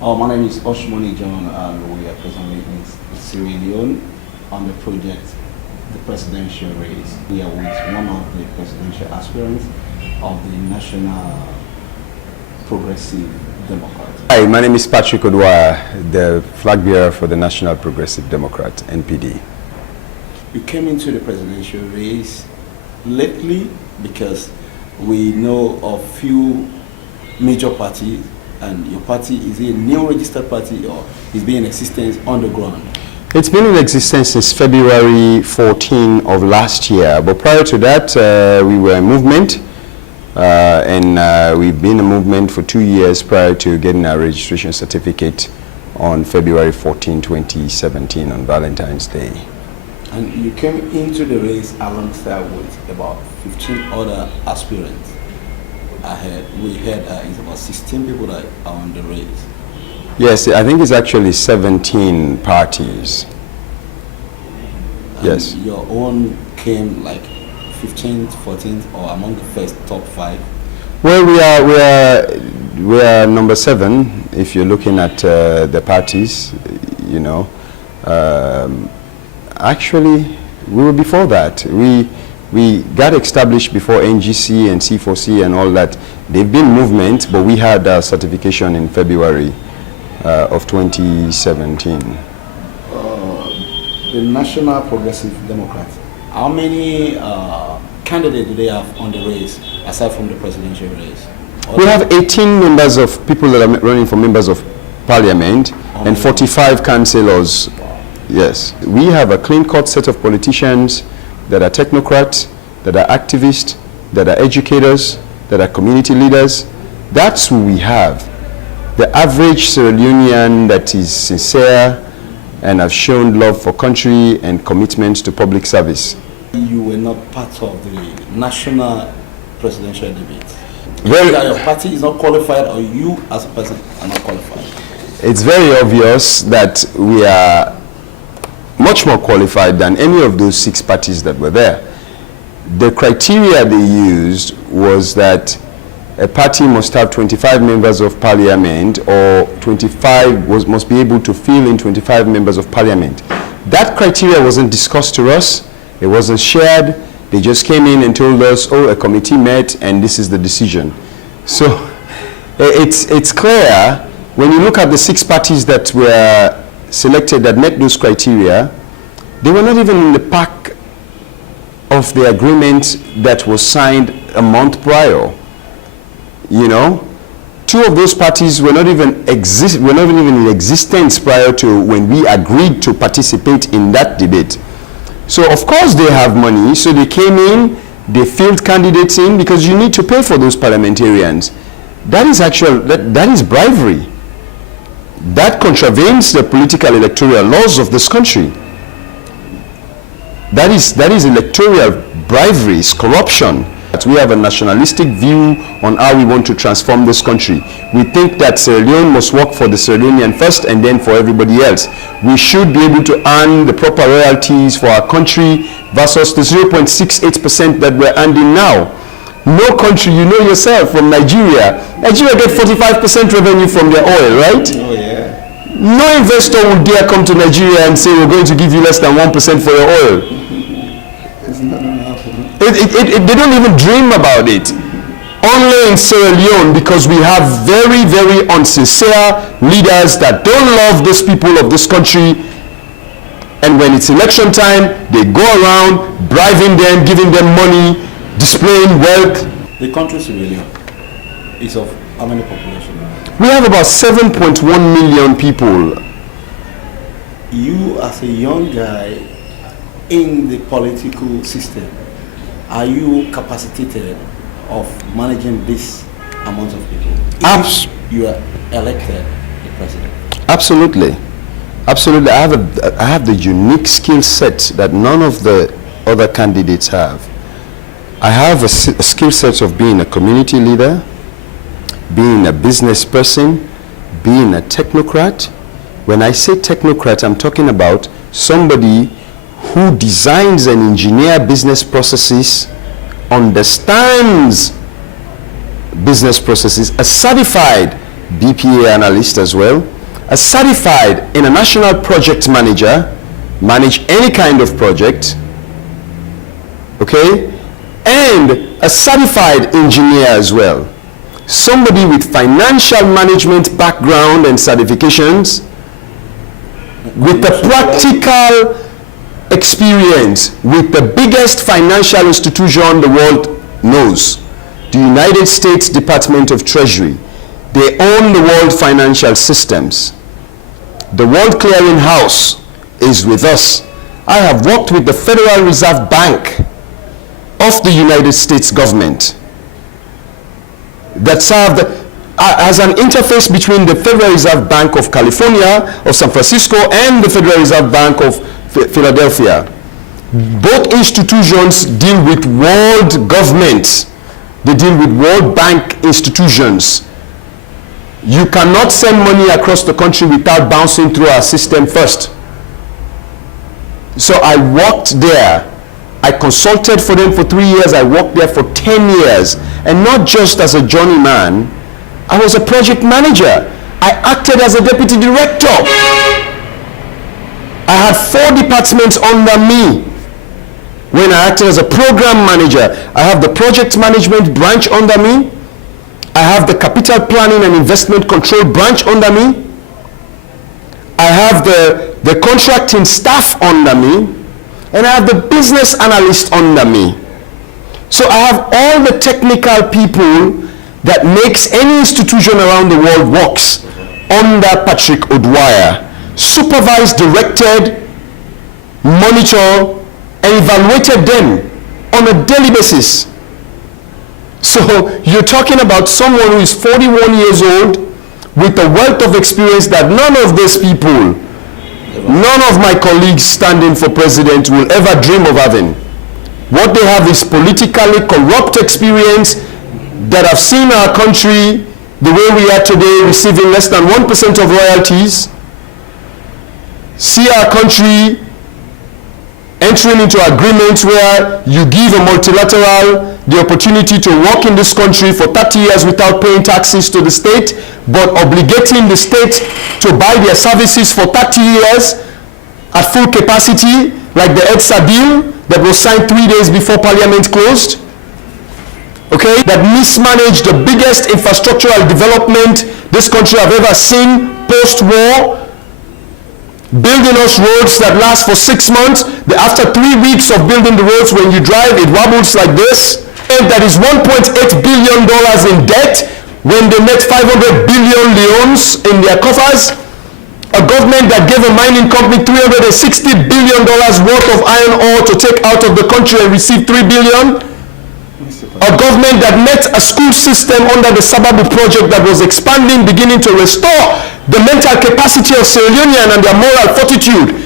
My name is Oshmoni John, and we are presently in Sierra Leone on the project, the presidential race. We are with one of the presidential aspirants of the National Progressive Democrat. Hi, my name is Patrick Odwa, the flag bearer for the National Progressive Democrat, NPD. You came into the presidential race lately because we know of few major parties, and your party is a new registered party or is being in existence on the ground? It's been in existence since February 14 of last year, but prior to that we were a movement, and we've been a movement for 2 years prior to getting our registration certificate on February 14, 2017 on Valentine's Day. And you came into the race alongside with about 15 other aspirants. We heard it's about 16 people that are on the race. Yes, I think it's actually 17 parties. And yes. Your own came like 15th, 14th, or among the first top 5? Well, we are number 7 if you're looking at the parties, you know. Actually, we were before that. We got established before NGC and C4C and all that. They've been movement, but we had our certification in February of 2017. The National Progressive Democrat, how many candidates do they have on the race, aside from the presidential race? We have 18 members of people that are running for members of parliament and 45 councillors. Yes. We have a clean-cut set of politicians that are technocrats, that are activists, that are educators, that are community leaders. That's who we have. The average Sierra Leonean that is sincere and have shown love for country and commitment to public service. You were not part of the national presidential debate. Well, either your party is not qualified or you as a person are not qualified. It's very obvious that we are much more qualified than any of those 6 parties that were there. The criteria they used was that a party must have 25 members of parliament, or 25 must be able to fill in 25 members of parliament. That criteria wasn't discussed to us. It wasn't shared. They just came in and told us, oh, a committee met and this is the decision. So it's clear when you look at the 6 parties that were selected that met those criteria, they were not even in the pack of the agreement that was signed a month prior. You know, 2 of those parties were not even in existence prior to when we agreed to participate in that debate. So of course they have money, so they came in, they filled candidates in, because you need to pay for those parliamentarians. That is that is bribery. That contravenes the political electoral laws of this country. That is electoral bribery, it's corruption. We have a nationalistic view on how we want to transform this country. We think that Sierra Leone must work for the Sierra Leonean first and then for everybody else. We should be able to earn the proper royalties for our country versus the 0.68% that we're earning now. No country, you know yourself, from Nigeria get 45% revenue from their oil, right? Oh yeah. No investor would dare come to Nigeria and say we're going to give you less than 1% for your oil. It's not going to happen. They don't even dream about it. Only in Sierra Leone, because we have very, very unsincere leaders that don't love those people of this country, and when it's election time, they go around bribing them, giving them money, displaying wealth. The country Sierra Leone is of how many population? We have about 7.1 million people. You as a young guy in the political system, are you capacitated of managing this amount of people? If you are elected the president. Absolutely. Absolutely. I have the unique skill set that none of the other candidates have. I have a skill set of being a community leader, being a business person, being a technocrat. When I say technocrat, I'm talking about somebody who designs and engineers business processes, understands business processes, a certified BPA analyst as well, a certified international project manager, manage any kind of project, okay, and a certified engineer as well. Somebody with financial management background and certifications, with the practical experience with the biggest financial institution the world knows, the United States Department of Treasury. They own the world financial systems. The World Clearing House is with us. I have worked with the Federal Reserve Bank of the United States government that served as an interface between the Federal Reserve Bank of California, of San Francisco, and the Federal Reserve Bank of Philadelphia. Both institutions deal with world governments. They deal with World Bank institutions. You cannot send money across the country without bouncing through our system first. So I worked there. I consulted for them for 3 years. I worked there for 10 years. And not just as a journeyman, I was a project manager. I acted as a deputy director. I had 4 departments under me. When I acted as a program manager, I have the project management branch under me. I have the capital planning and investment control branch under me. I have the contracting staff under me. And I have the business analyst under me. So I have all the technical people that makes any institution around the world works under Patrick O'Dwyer. Supervised, directed, monitor, and evaluated them on a daily basis. So you're talking about someone who is 41 years old with a wealth of experience that none of these people, none of my colleagues standing for president will ever dream of having. What they have is politically corrupt experience that have seen our country the way we are today, receiving less than 1% of royalties, see our country entering into agreements where you give a multilateral the opportunity to work in this country for 30 years without paying taxes to the state, but obligating the state to buy their services for 30 years at full capacity, like the EDSA deal that was signed 3 days before Parliament closed. Okay, that mismanaged the biggest infrastructural development this country have ever seen post-war, building us roads that last for 6 months. After 3 weeks of building the roads, when you drive, it wobbles like this. And that is $1.8 billion in debt when they met 500 billion leones in their coffers. A government that gave a mining company $360 billion worth of iron ore to take out of the country and receive $3 billion. A government that met a school system under the Sababu project that was expanding, beginning to restore the mental capacity of Sierra Leoneans and their moral fortitude,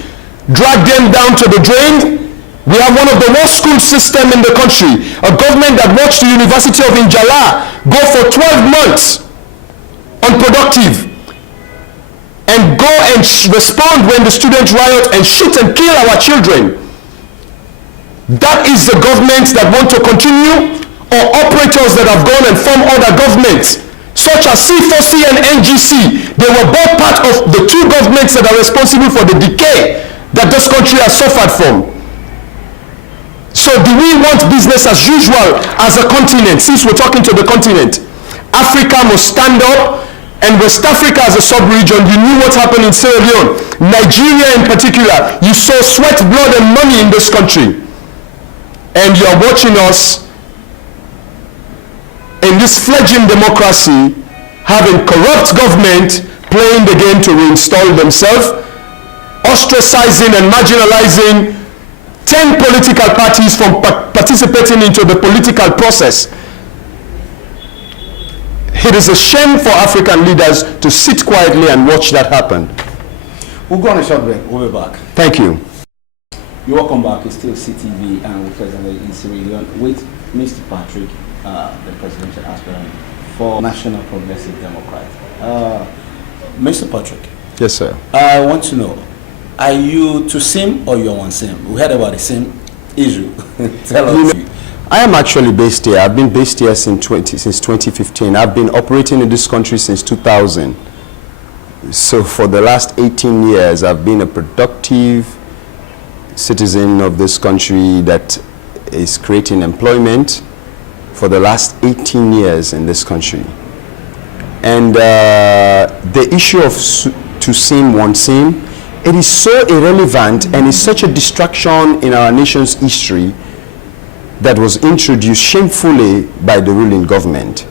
dragged them down to the drain. We have one of the worst school systems in the country. A government that watched the University of Njala go for 12 months unproductive and go and respond when the students riot and shoot and kill our children. That is the government that want to continue, or operators that have gone and formed other governments, such as C4C and NGC. They were both part of the 2 governments that are responsible for the decay that this country has suffered from. So do we want business as usual as a continent? Since we're talking to the continent, Africa must stand up, and West Africa as a sub-region. You knew what happened in Sierra Leone. Nigeria in particular, you saw sweat, blood, and money in this country. And you are watching us in this fledgling democracy having corrupt government playing the game to reinstall themselves, ostracizing and marginalizing 10 political parties from participating into the political process. It is a shame for African leaders to sit quietly and watch that happen. We'll go on a short break. We'll be back. Thank you. You're welcome back. It's still CTV, and we're presently in Sierra Leone with Mr. Patrick, the presidential aspirant for National Progressive Democrat. Mr. Patrick. Yes, sir. I want to know, are you to SIM or you're on SIM? We heard about the SIM issue. Tell us. I am actually based here. I've been based here since 2015. I've been operating in this country since 2000. So for the last 18 years, I've been a productive citizen of this country that is creating employment for the last 18 years in this country. And the issue of to sim, one sim, it is so irrelevant and is such a distraction in our nation's history that was introduced shamefully by the ruling government.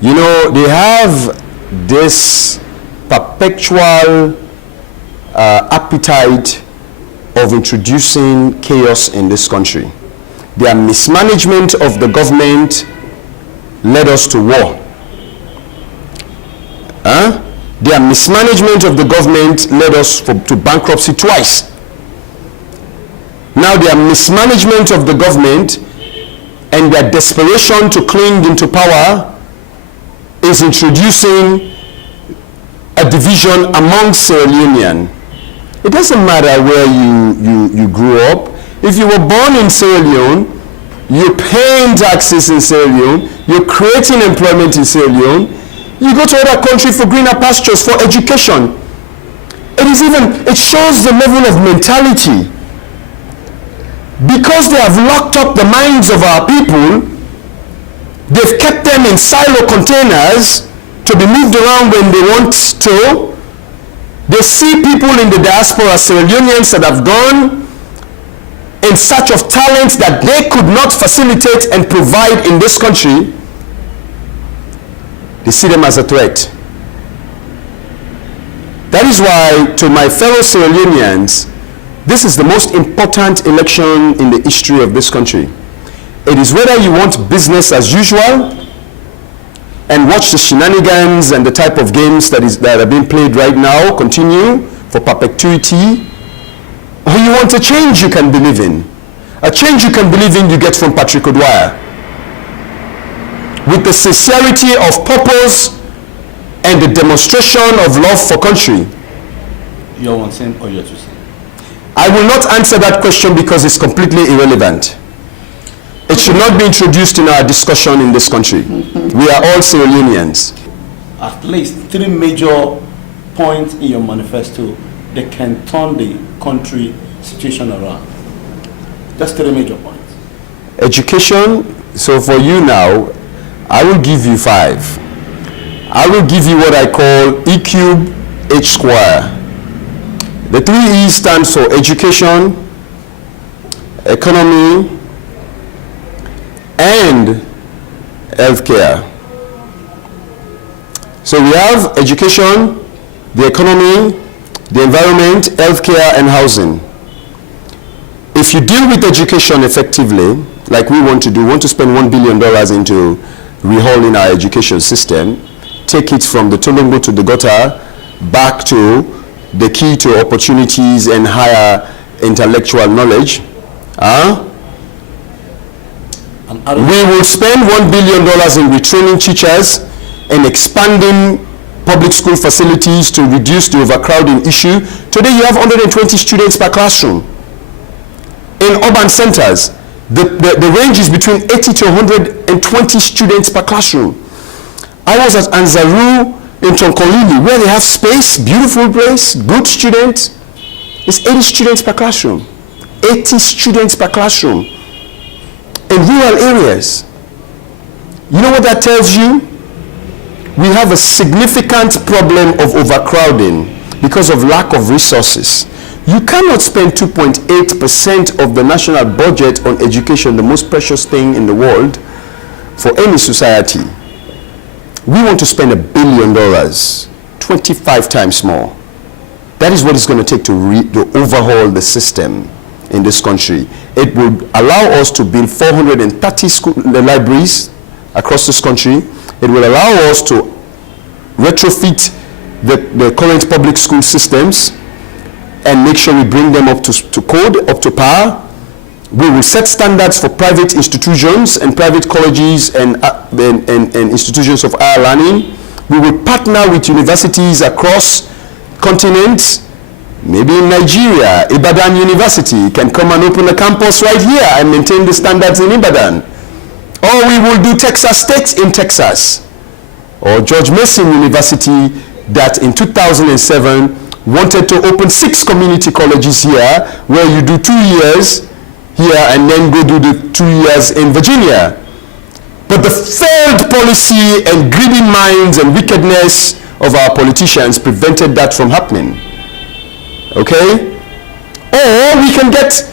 You know, they have this perpetual appetite of introducing chaos in this country. Their mismanagement of the government led us to war. Their mismanagement of the government led us to bankruptcy twice. Now their mismanagement of the government and their desperation to cling into power is introducing a division among Sierra Leoneans. It doesn't matter where you grew up. If you were born in Sierra Leone, you're paying taxes in Sierra Leone, you're creating employment in Sierra Leone, you go to other countries for greener pastures, for education. It shows the level of mentality. Because they have locked up the minds of our people, they've kept them in silo containers to be moved around when they want to. They see people in the diaspora, Sierra Leoneans that have gone in search of talent that they could not facilitate and provide in this country. They see them as a threat. That is why, to my fellow Sierra Leoneans, this is the most important election in the history of this country. It is whether you want business as usual and watch the shenanigans and the type of games that are being played right now continue for perpetuity, or you want a change you can believe in. A change you can believe in you get from Patrick O'Dwyer. With the sincerity of purpose and the demonstration of love for country. You're one sim or you're two sim? I will not answer that question because it's completely irrelevant. It should not be introduced in our discussion in this country. We are all Sierra Leoneans. At least 3 major points in your manifesto that can turn the country situation around. Just 3 major points. Education. So for you now, I will give you 5. I will give you what I call E cube H square. The 3 E's stands for education, economy, and healthcare. So we have education, the economy, the environment, healthcare, and housing. If you deal with education effectively, like we want to spend $1 billion into rehauling our education system, take it from the Tolongo to the gutter, back to the key to opportunities and higher intellectual knowledge. We will spend $1 billion in retraining teachers and expanding public school facilities to reduce the overcrowding issue. Today you have 120 students per classroom. In urban centers, the range is between 80 to 120 students per classroom. I was at Anzaru in Tonkolili, where they have space, beautiful place, good students. It's 80 students per classroom. 80 students per classroom. In rural areas. You know what that tells you? We have a significant problem of overcrowding because of lack of resources. You cannot spend 2.8% of the national budget on education, the most precious thing in the world, for any society. We want to spend $1 billion, 25 times more. That is what it's going to take to overhaul the system in this country. It would allow us to build 430 libraries across this country. It will allow us to retrofit the current public school systems and make sure we bring them up to code, up to par. We will set standards for private institutions and private colleges and institutions of higher learning. We will partner with universities across continents. Maybe in Nigeria, Ibadan University can come and open a campus right here and maintain the standards in Ibadan. Or we will do Texas State in Texas. Or George Mason University that in 2007 wanted to open 6 community colleges here, where you do 2 years here and then go do the 2 years in Virginia. But the failed policy and greedy minds and wickedness of our politicians prevented that from happening. Okay? Or we can get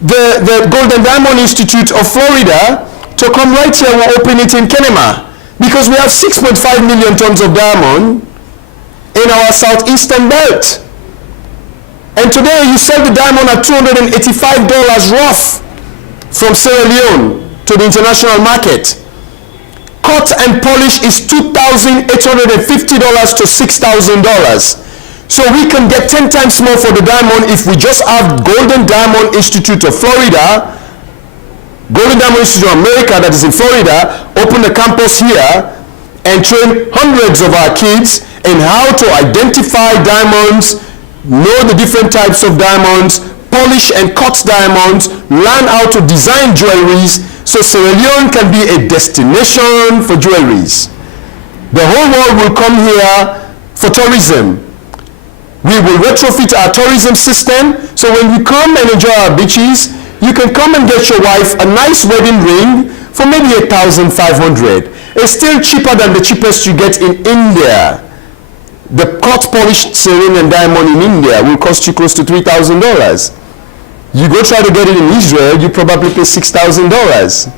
the Golden Diamond Institute of Florida to come right here and we'll open it in Kenema, because we have 6.5 million tons of diamond in our southeastern belt. And today you sell the diamond at $285 rough from Sierra Leone to the international market. Cut and polish is $2,850 to $6,000. So we can get 10 times more for the diamond if we just have Golden Diamond Institute of Florida, Golden Diamond Institute of America that is in Florida, open the campus here and train hundreds of our kids in how to identify diamonds, know the different types of diamonds, polish and cut diamonds, learn how to design jewelries, so Sierra Leone can be a destination for jewelries. The whole world will come here for tourism. We will retrofit our tourism system, so when you come and enjoy our beaches, you can come and get your wife a nice wedding ring for maybe $8,500. It's still cheaper than the cheapest you get in India. The cut polished Serenian diamond in India will cost you close to $3,000. You go try to get it in Israel, you probably pay $6,000.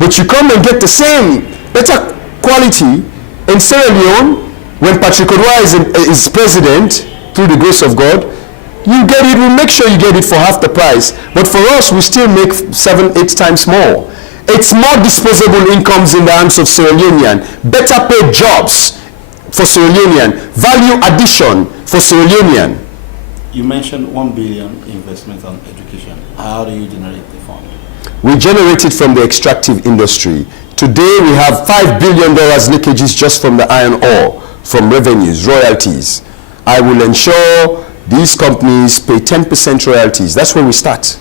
But you come and get the same, better quality in Sierra Leone. When Patrick Odua is president, through the grace of God, you get it, we'll make sure you get it for half the price. But for us, we still make 7-8 times more. It's more disposable incomes in the hands of Sierra Leonean, better paid jobs for Sierra Leonean, value addition for Sierra Leonean. You mentioned $1 billion investment on education. How do you generate the fund? We generate it from the extractive industry. Today we have $5 billion leakages just from the iron ore, from revenues, royalties. I will ensure these companies pay 10% royalties. That's where we start.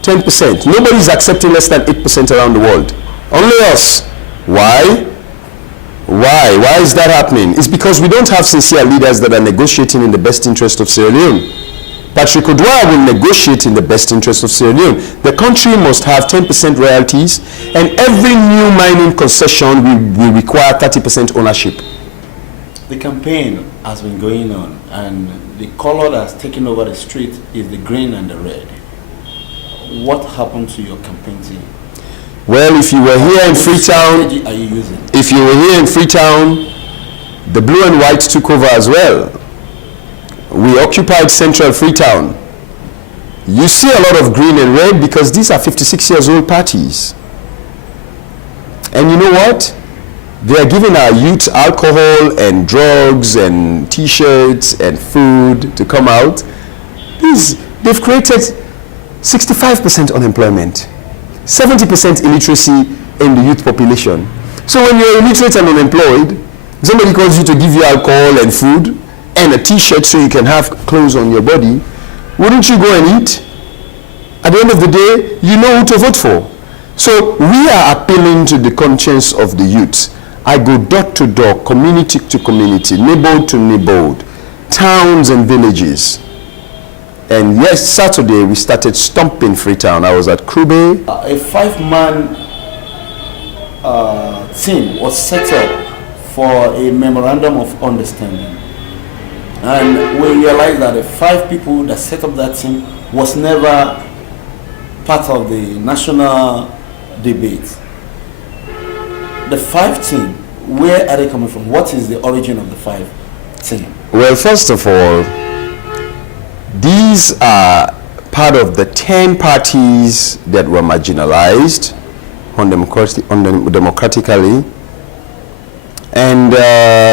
10%. Nobody's accepting less than 8% around the world. Only us. Why? Why is that happening? It's because we don't have sincere leaders that are negotiating in the best interest of Sierra Leone. Patrick Odua will negotiate in the best interest of Sierra Leone. The country must have 10% royalties, and every new mining concession will require 30% ownership. The campaign has been going on, and the color that's taken over the street is the green and the red. What happened to your campaign team? Well, if you were here in Freetown, are you using? If you were here in Freetown, the blue and white took over as well. We occupied central Freetown. You see a lot of green and red because these are 56 years old parties. And you know what? They are giving our youth alcohol and drugs and t-shirts and food to come out. They've created 65% unemployment, 70% illiteracy in the youth population. So when you're illiterate and unemployed, somebody calls you to give you alcohol and food and a t-shirt so you can have clothes on your body, wouldn't you go and eat? At the end of the day, you know who to vote for. So we are appealing to the conscience of the youth. I go door to door, community to community, neighborhood to neighborhood, towns and villages. And yes, Saturday we started stomping Freetown. I was at Krube. A 5-man team was set up for a memorandum of understanding. And we realized that the 5 people that set up that team was never part of the national debate. The 5 team, where are they coming from? What is the origin of the 5 team? Well, first of all, these are part of the 10 parties that were marginalized democratically. And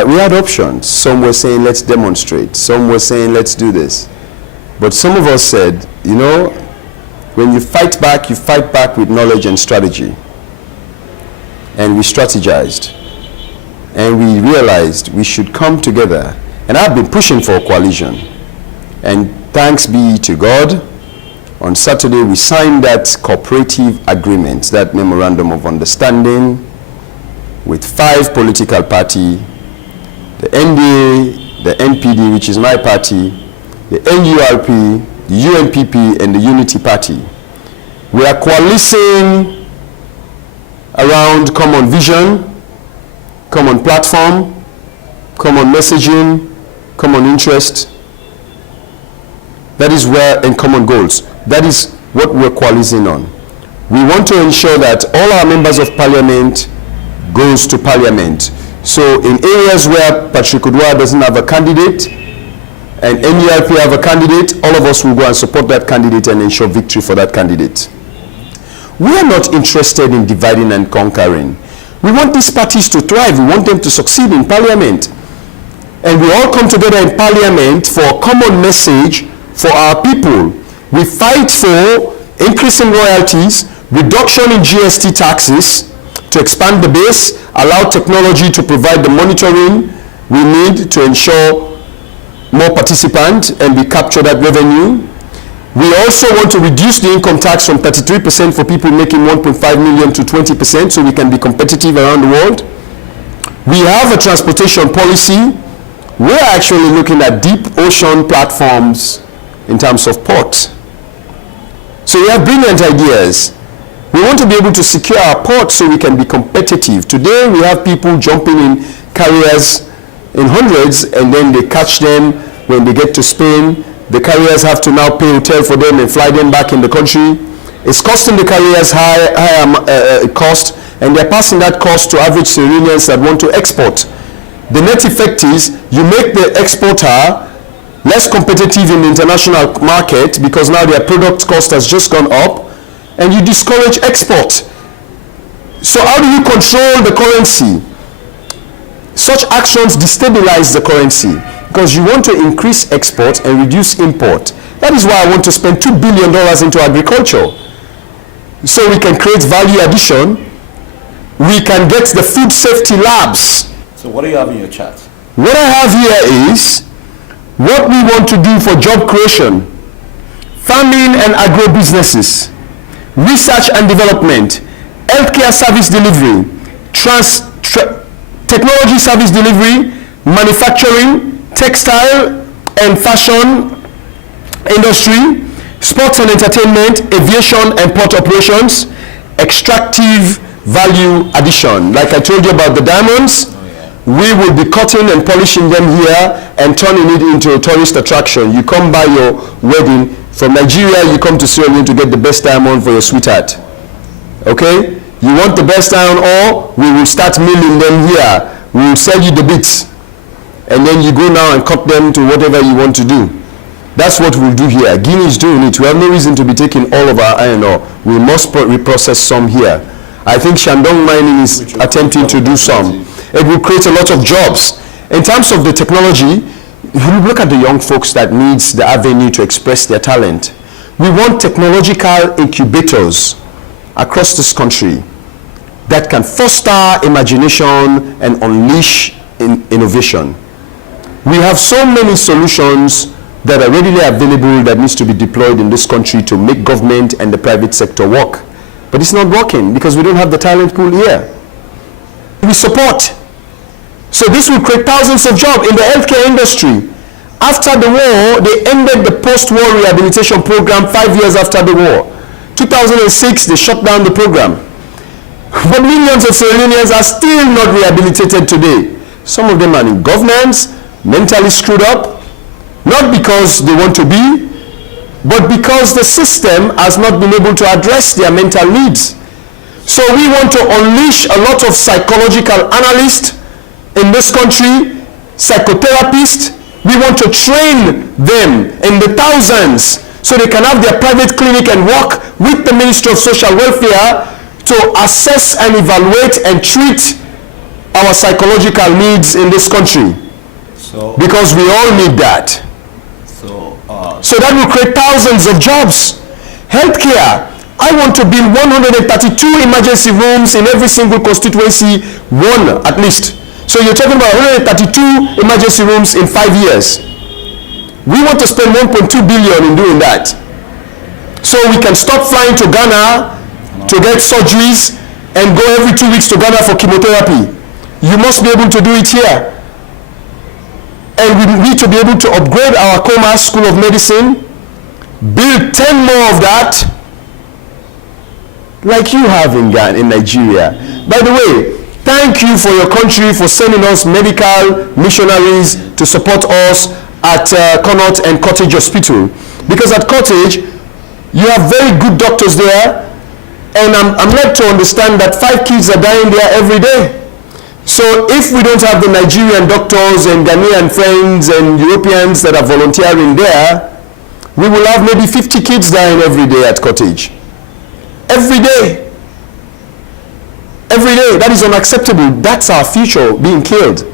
we had options. Some were saying, let's demonstrate. Some were saying, let's do this. But some of us said, you know, when you fight back with knowledge and strategy. And we strategized. And we realized we should come together. And I've been pushing for a coalition. And thanks be to God, On Saturday, we signed that cooperative agreement, that memorandum of understanding with 5 political parties, the NDA, the NPD, which is my party, the NURP, the UNPP, and the Unity Party. We are coalescing around common vision, common platform, common messaging, common interest. That is where, and common goals. That is what we're coalescing on. We want to ensure that all our members of parliament goes to parliament. So in areas where Patrick Udwa doesn't have a candidate and NURP have a candidate, all of us will go and support that candidate and ensure victory for that candidate. We are not interested in dividing and conquering. We want these parties to thrive. We want them to succeed in parliament. And we all come together in parliament for a common message for our people. We fight for increasing royalties, reduction in GST taxes to expand the base, allow technology to provide the monitoring we need to ensure more participants and we capture that revenue. We also want to reduce the income tax from 33% for people making 1.5 million to 20% so we can be competitive around the world. We have a transportation policy. We're actually looking at deep ocean platforms in terms of ports. So we have brilliant ideas. We want to be able to secure our ports so we can be competitive. Today we have people jumping in carriers in hundreds and then they catch them when they get to Spain. The carriers have to now pay hotel for them and fly them back in the country. It's costing the carriers higher cost, and they're passing that cost to average Sierra Leoneans that want to export. The net effect is you make the exporter less competitive in the international market because now their product cost has just gone up, and you discourage export. So how do you control the currency? Such actions destabilize the currency because you want to increase export and reduce import. That is why I want to spend $2 billion into agriculture. So we can create value addition. We can get the food safety labs. So what do you have in your chart? What I have here is what we want to do for job creation, farming and agro businesses, research and development, healthcare service delivery, technology service delivery, manufacturing, textile and fashion industry, sports and entertainment, aviation and port operations, extractive value addition. Like I told you about the diamonds, we will be cutting and polishing them here and turning it into a tourist attraction. You come by your wedding from Nigeria, you come to Sierra Leone to get the best diamond for your sweetheart. Okay? You want the best iron ore? We will start milling them here. We will sell you the bits. And then you go now and cut them to whatever you want to do. That's what we'll do here. Guinea is doing it. We have no reason to be taking all of our iron ore. We must reprocess some here. I think Shandong Mining is attempting to do some. It will create a lot of jobs. In terms of the technology, you look at the young folks that needs the avenue to express their talent. We want technological incubators across this country that can foster imagination and unleash innovation. We have so many solutions that are readily available that needs to be deployed in this country to make government and the private sector work. But it's not working because we don't have the talent pool here. We support. So this will create thousands of jobs in the healthcare industry. After the war, they ended the post-war rehabilitation program 5 years after the war. 2006, they shut down the program. But millions of Sierra Leoneans are still not rehabilitated today. Some of them are in governance, mentally screwed up, not because they want to be, but because the system has not been able to address their mental needs. So we want to unleash a lot of psychological analysts in this country, psychotherapists. We want to train them in the thousands so they can have their private clinic and work with the Ministry of Social Welfare to assess and evaluate and treat our psychological needs in this country. Because we all need that. So that will create thousands of jobs. Healthcare. I want to build 132 emergency rooms in every single constituency, one at least. So you're talking about 132 emergency rooms in 5 years. We want to spend 1.2 billion in doing that. so we can stop flying to Ghana to get surgeries and go every 2 weeks to Ghana for chemotherapy. You must be able to do it here. And we need to be able to upgrade our Koma School of Medicine, build 10 more of that, like you have in Ghana, in Nigeria. By the way, thank you for your country for sending us medical missionaries to support us at Connaught and Cottage Hospital. Because at Cottage, you have very good doctors there, and I'm led to understand that 5 kids are dying there every day. So if we don't have the Nigerian doctors and Ghanaian friends and Europeans that are volunteering there, we will have maybe 50 kids dying every day at Cottage. Every day. Every day. That is unacceptable. That's our future being killed.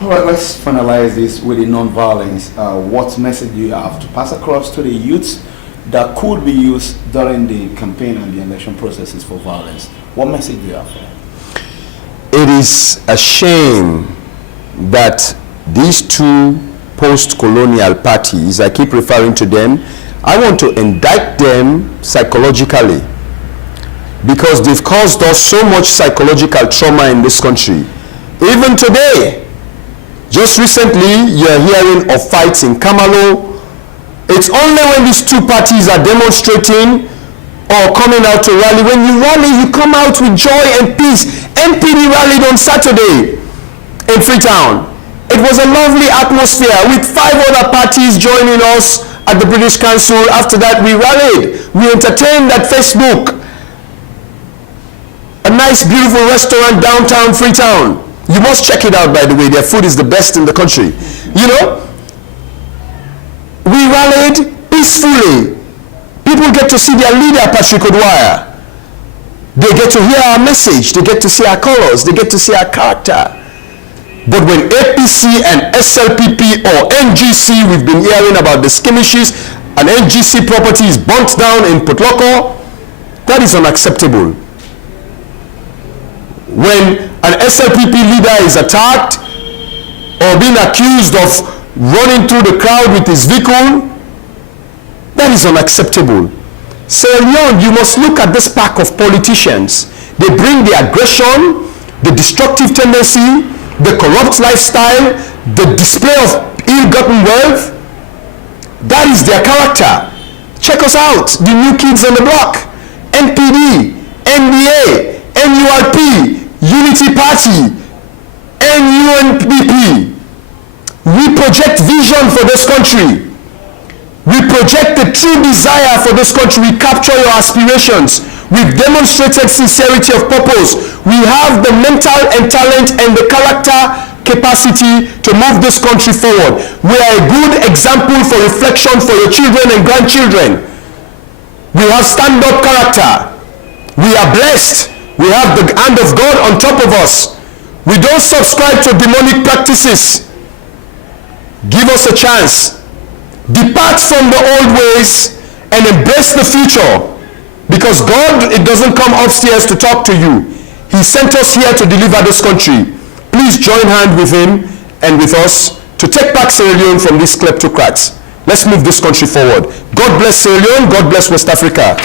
All right, let's finalize this with the non-violence. What message do you have to pass across to the youths that could be used during the campaign and the election processes for violence? What message do you have for them? It is a shame that these two post-colonial parties, I keep referring to them, I want to indict them psychologically, because they've caused us so much psychological trauma in this country. Even today, just recently, you're hearing of fights in Kamalo. It's only when these two parties are demonstrating or coming out to rally. When you rally, you come out with joy and peace. MPD rallied on Saturday in Freetown. It was a lovely atmosphere with 5 other parties joining us at the British Council. After that, we rallied. We entertained at Facebook. A nice, beautiful restaurant downtown Freetown. You must check it out, by the way. Their food is the best in the country. You know, we rallied peacefully. People get to see their leader, Patrick Odwaya. They get to hear our message. They get to see our colors. They get to see our character. But when APC and SLPP or NGC, we've been hearing about the skirmishes, and NGC property is burnt down in Potloko, that is unacceptable. When an SLPP leader is attacked or being accused of running through the crowd with his vehicle, that is unacceptable. Sierra Leone, you must look at this pack of politicians. They bring the aggression, the destructive tendency, the corrupt lifestyle, the display of ill-gotten wealth. That is their character. Check us out, the new kids on the block. NPD, NBA, NURP, Unity Party, NUNPP. We project vision for this country. We project the true desire for this country. We capture your aspirations. We've demonstrated sincerity of purpose. We have the mental and talent and the character capacity to move this country forward. We are a good example for reflection for your children and grandchildren. We have stand-up character. We are blessed. We have the hand of God on top of us. We don't subscribe to demonic practices. Give us a chance. Depart from the old ways and embrace the future, because God, it doesn't come upstairs to talk to you. He sent us here to deliver this country. Please join hand with him and with us to take back Sierra Leone from these kleptocrats. Let's move this country forward. God bless Sierra Leone. God bless West Africa.